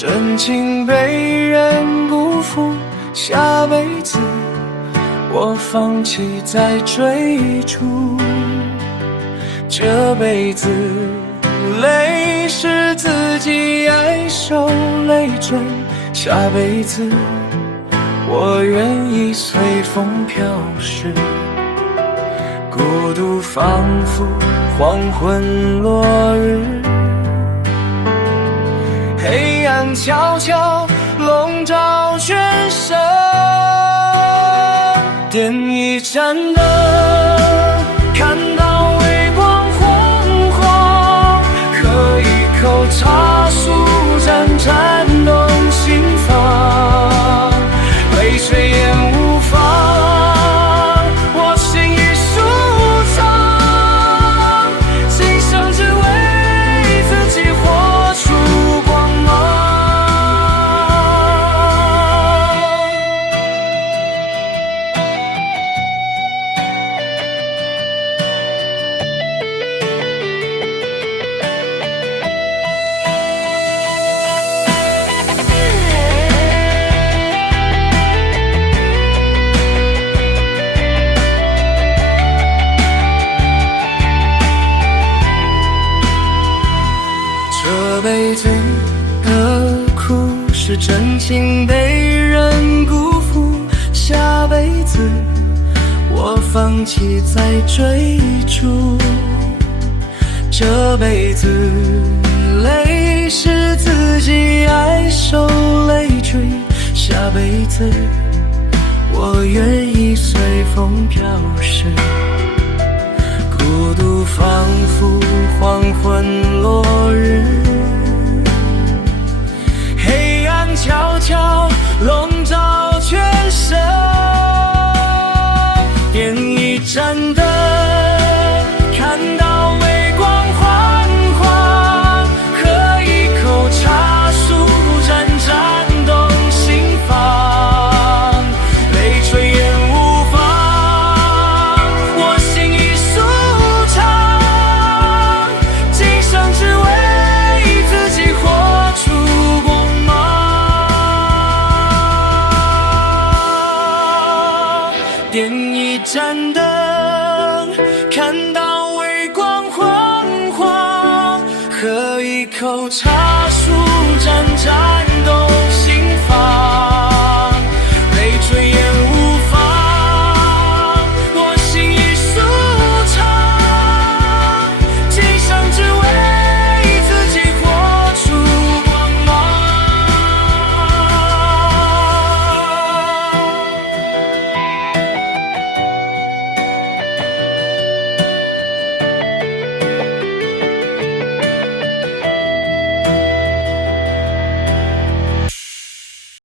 真情被人辜负，下辈子我放弃再追逐。这辈子泪是自己爱受累赘，下辈子我愿意随风飘逝。孤独仿佛黄昏落日，黑暗悄悄笼罩全身。点一盏灯，看到微光昏黄，喝一口茶，速战颤动心房，泪水淹无妨，我心已舒畅，今生只为自己活出光芒。这辈子的苦是真情被人辜负，下辈子我放弃再追逐。这辈子泪是自己爱受累赘，下辈子我愿意随风飘逝。孤独仿佛黄昏落日，黑暗悄悄笼罩全身。点一盏灯，看到微光缓缓，喝一口茶，速战颤动心房，泪水淹无妨，我心已舒畅，今生只为自己活出光芒。点一盏灯，看到微光昏黄，喝一口茶，速战颤